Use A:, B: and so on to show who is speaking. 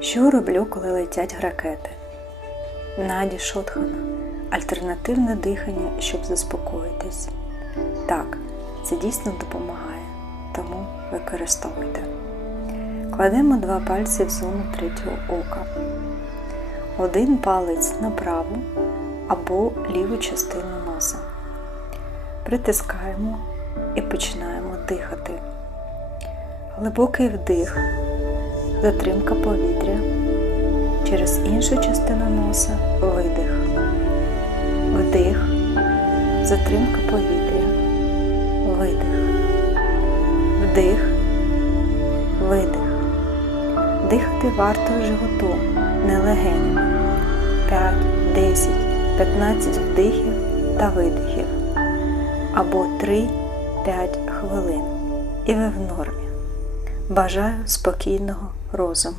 A: Що роблю, коли летять ракети? Наді Шотхана. Альтернативне дихання, щоб заспокоїтись. Так, це дійсно допомагає, тому використовуйте. Кладемо два пальці в зону третього ока. Один палець на праву або ліву частину носа. Притискаємо і починаємо дихати. Глибокий вдих, затримка повітря. Через іншу частину носа видих. Вдих, затримка повітря, видих. Вдих, видих. Дихати варто животом, не легенями. 5, 10, 15 вдихів та видихів. Або 3-5 хвилин. І ви в нормі. Бажаю спокійного розуму.